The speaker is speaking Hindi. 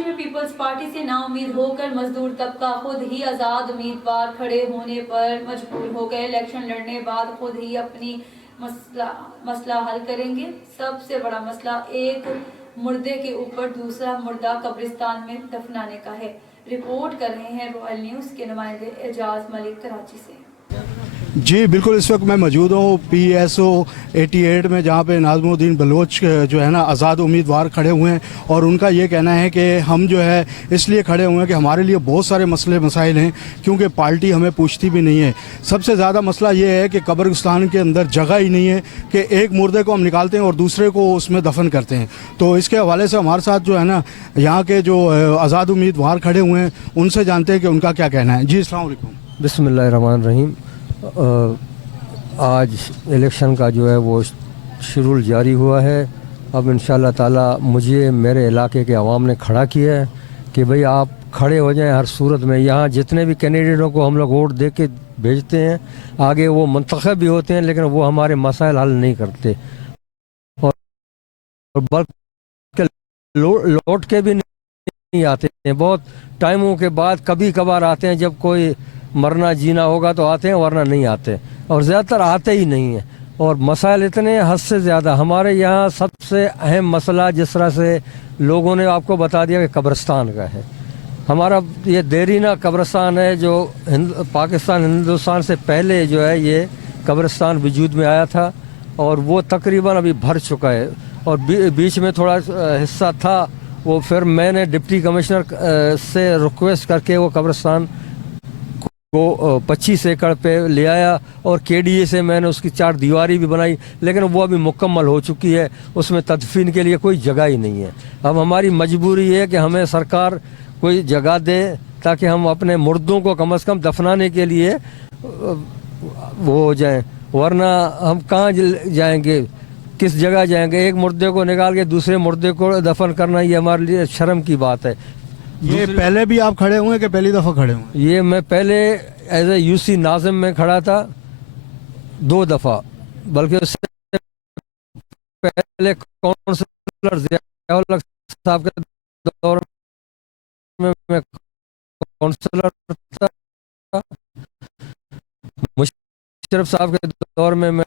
कराची में पीपल्स पार्टी से नाउम्मीद होकर मजदूर तबका खुद ही आज़ाद उम्मीदवार खड़े होने पर मजबूर हो गए। इलेक्शन लड़ने बाद खुद ही अपनी मसला हल करेंगे। सबसे बड़ा मसला एक मुर्दे के ऊपर दूसरा मुर्दा कब्रिस्तान में दफनाने का है। रिपोर्ट कर रहे हैं रॉयल न्यूज़ के नुमाइंदे एजाज मलिक कराची से। जी बिल्कुल, इस वक्त मैं मौजूद हूँ PSO 88 में, जहाँ पे नाज़मुद्दीन बलोच जो है ना आज़ाद उम्मीदवार खड़े हुए हैं। और उनका ये कहना है कि हम जो है इसलिए खड़े हुए हैं कि हमारे लिए बहुत सारे मसले मसाइल हैं, क्योंकि पार्टी हमें पूछती भी नहीं है। सबसे ज़्यादा मसला ये है कि कब्रिस्तान के अंदर जगह ही नहीं है कि एक मुर्दे को हम निकालते हैं और दूसरे को उसमें दफन करते हैं। तो इसके हवाले से हमारे साथ जो है ना यहाँ के जो आज़ाद उम्मीदवार खड़े हुए हैं, उनसे जानते हैं कि उनका क्या कहना है। जी अस्सलाम वालेकुम। बिस्मिल्लाहिर्रहमानिर्रहीम। आज इलेक्शन का जो है वो शेड्यूल जारी हुआ है। अब इंशाअल्लाह ताला मुझे मेरे इलाके के अवाम ने खड़ा किया है कि भाई आप खड़े हो जाएं हर सूरत में। यहाँ जितने भी कैंडिडेटों को हम लोग वोट दे के भेजते हैं, आगे वो मुंतखब भी होते हैं, लेकिन वो हमारे मसाइल हल नहीं करते और बल्कि लौट के भी नहीं आते हैं। बहुत टाइमों के बाद कभी कभार आते हैं, जब कोई मरना जीना होगा तो आते हैं, वरना नहीं आते, और ज़्यादातर आते ही नहीं हैं। और मसाइल इतने हद से ज़्यादा हमारे यहाँ सबसे अहम मसला, जिस तरह से लोगों ने आपको बता दिया कि कब्रिस्तान का है। हमारा ये देरीना कब्रिस्तान है, जो पाकिस्तान हिंदुस्तान से पहले जो है ये कब्रिस्तान वजूद में आया था, और वो तकरीबन अभी भर चुका है। और बीच में थोड़ा हिस्सा था, वो फिर मैंने डिप्टी कमिश्नर से रिक्वेस्ट करके वो कब्रिस्तान को 25 एकड़ पे ले आया, और KDA से मैंने उसकी 4 दीवारी भी बनाई, लेकिन वो अभी मुकम्मल हो चुकी है। उसमें तदफीन के लिए कोई जगह ही नहीं है। अब हमारी मजबूरी है कि हमें सरकार कोई जगह दे, ताकि हम अपने मुर्दों को कम से कम दफनाने के लिए वो हो जाएं, वरना हम कहाँ जाएंगे, किस जगह जाएंगे। एक मुर्दे को निकाल के दूसरे मुर्दे को दफन करना, ये हमारे लिए शर्म की बात है। ये पहले भी आप खड़े हुए हैं कि पहली दफ़ा खड़े हुए? ये मैं पहले एज ए UC नाज़िम में खड़ा था 2 दफ़ा, बल्कि उससे पहले काउंसलर ज़ियाउल हक साहब के दौर में मैं काउंसलर था, मुशर्रफ साहब के दौर में मैं